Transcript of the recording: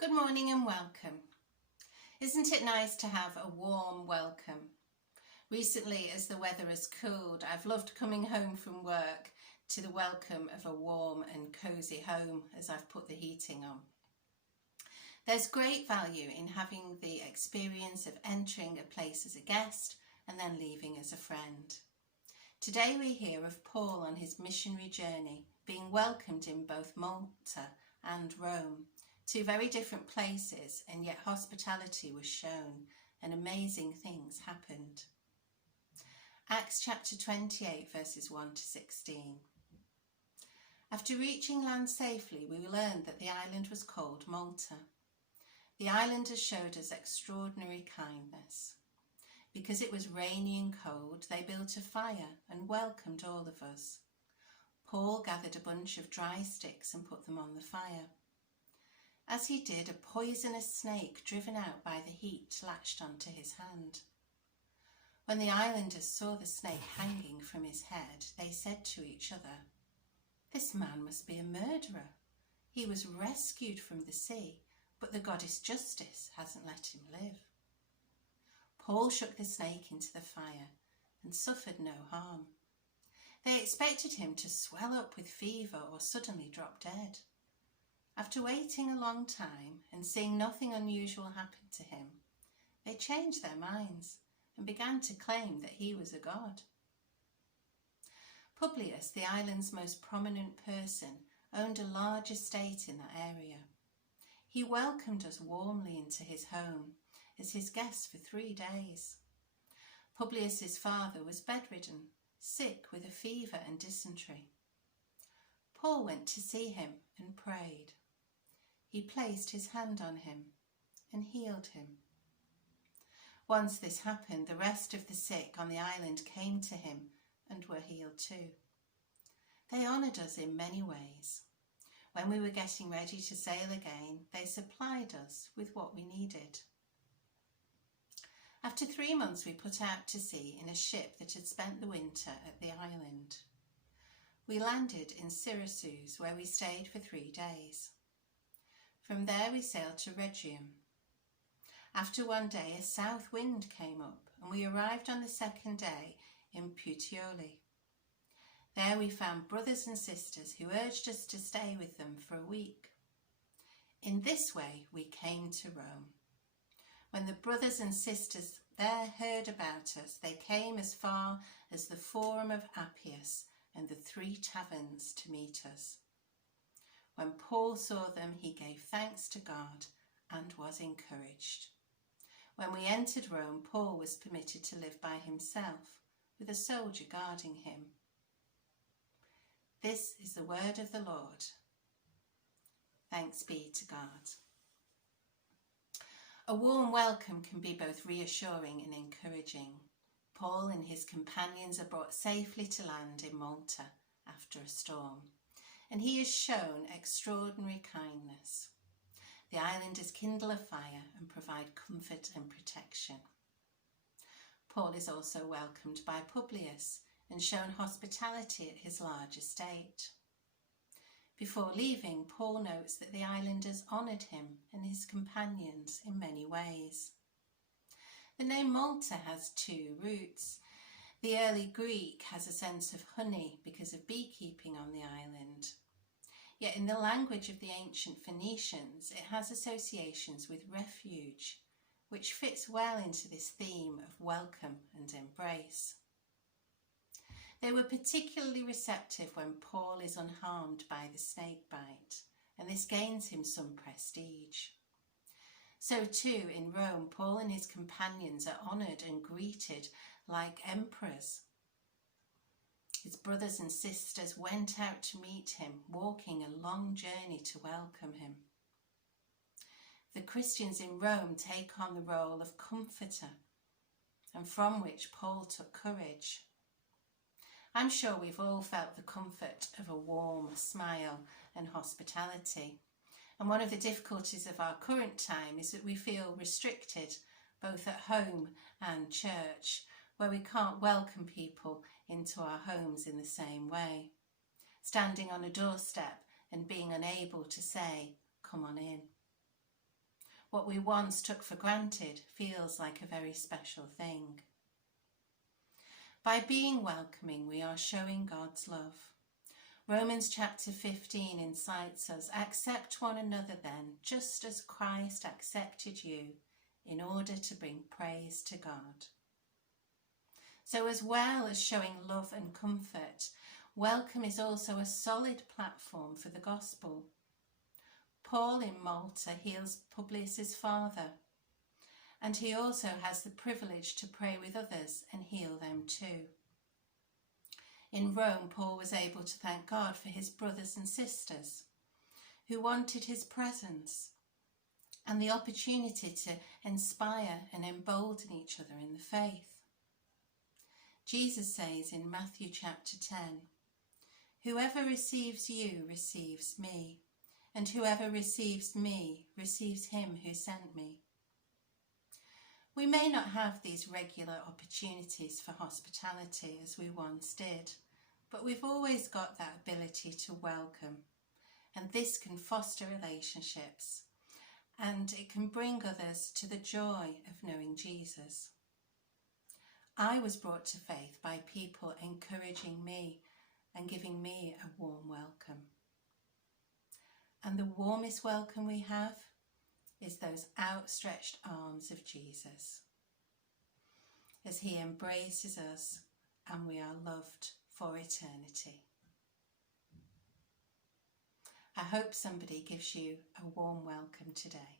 Good morning and welcome. Isn't it nice to have a warm welcome? Recently, as the weather has cooled, I've loved coming home from work to the welcome of a warm and cosy home as I've put the heating on. There's great value in having the experience of entering a place as a guest and then leaving as a friend. Today we hear of Paul on his missionary journey, being welcomed in both Malta and Rome. Two very different places, and yet hospitality was shown and amazing things happened. Acts chapter 28 verses 1 to 16. After reaching land safely, we learned that the island was called Malta. The islanders showed us extraordinary kindness. Because it was rainy and cold, they built a fire and welcomed all of us. Paul gathered a bunch of dry sticks and put them on the fire. As he did, a poisonous snake driven out by the heat latched onto his hand. When the islanders saw the snake hanging from his head, they said to each other, "This man must be a murderer. He was rescued from the sea, but the goddess Justice hasn't let him live." Paul shook the snake into the fire and suffered no harm. They expected him to swell up with fever or suddenly drop dead. After waiting a long time and seeing nothing unusual happen to him, they changed their minds and began to claim that he was a god. Publius, the island's most prominent person, owned a large estate in that area. He welcomed us warmly into his home as his guests for 3 days. Publius's father was bedridden, sick with a fever and dysentery. Paul went to see him and prayed. He placed his hand on him and healed him. Once this happened, the rest of the sick on the island came to him and were healed too. They honoured us in many ways. When we were getting ready to sail again, they supplied us with what we needed. After 3 months, we put out to sea in a ship that had spent the winter at the island. We landed in Syracuse, where we stayed for 3 days. From there we sailed to Rhegium. After 1 day, a south wind came up and we arrived on the 2nd day in Puteoli. There we found brothers and sisters who urged us to stay with them for a week. In this way we came to Rome. When the brothers and sisters there heard about us, they came as far as the Forum of Appius and the 3 taverns to meet us. When Paul saw them, he gave thanks to God and was encouraged. When we entered Rome, Paul was permitted to live by himself, with a soldier guarding him. This is the word of the Lord. Thanks be to God. A warm welcome can be both reassuring and encouraging. Paul and his companions are brought safely to land in Malta after a storm, and he is shown extraordinary kindness. The islanders kindle a fire and provide comfort and protection. Paul is also welcomed by Publius and shown hospitality at his large estate. Before leaving, Paul notes that the islanders honoured him and his companions in many ways. The name Malta has 2 roots. The early Greek has a sense of honey because of beekeeping on the island. Yet in the language of the ancient Phoenicians, it has associations with refuge, which fits well into this theme of welcome and embrace. They were particularly receptive when Paul is unharmed by the snake bite, and this gains him some prestige. So too in Rome, Paul and his companions are honoured and greeted like emperors. His brothers and sisters went out to meet him, walking a long journey to welcome him. The Christians in Rome take on the role of comforter, and from which Paul took courage. I'm sure we've all felt the comfort of a warm smile and hospitality. And one of the difficulties of our current time is that we feel restricted, both at home and church, where we can't welcome people into our homes in the same way, standing on a doorstep and being unable to say, "Come on in." what we once took for granted feels like a very special thing. By being welcoming, we are showing God's love. Romans chapter 15 incites us, accept one another then, just as Christ accepted you, in order to bring praise to God. So as well as showing love and comfort, welcome is also a solid platform for the gospel. Paul in Malta heals Publius' father, and he also has the privilege to pray with others and heal them too. In Rome, Paul was able to thank God for his brothers and sisters who wanted his presence and the opportunity to inspire and embolden each other in the faith. Jesus says in Matthew chapter 10, "Whoever receives you receives me, and whoever receives me receives him who sent me." We may not have these regular opportunities for hospitality as we once did, but we've always got that ability to welcome, and this can foster relationships, and it can bring others to the joy of knowing Jesus. I was brought to faith by people encouraging me and giving me a warm welcome. And the warmest welcome we have is those outstretched arms of Jesus, as he embraces us and we are loved for eternity. I hope somebody gives you a warm welcome today.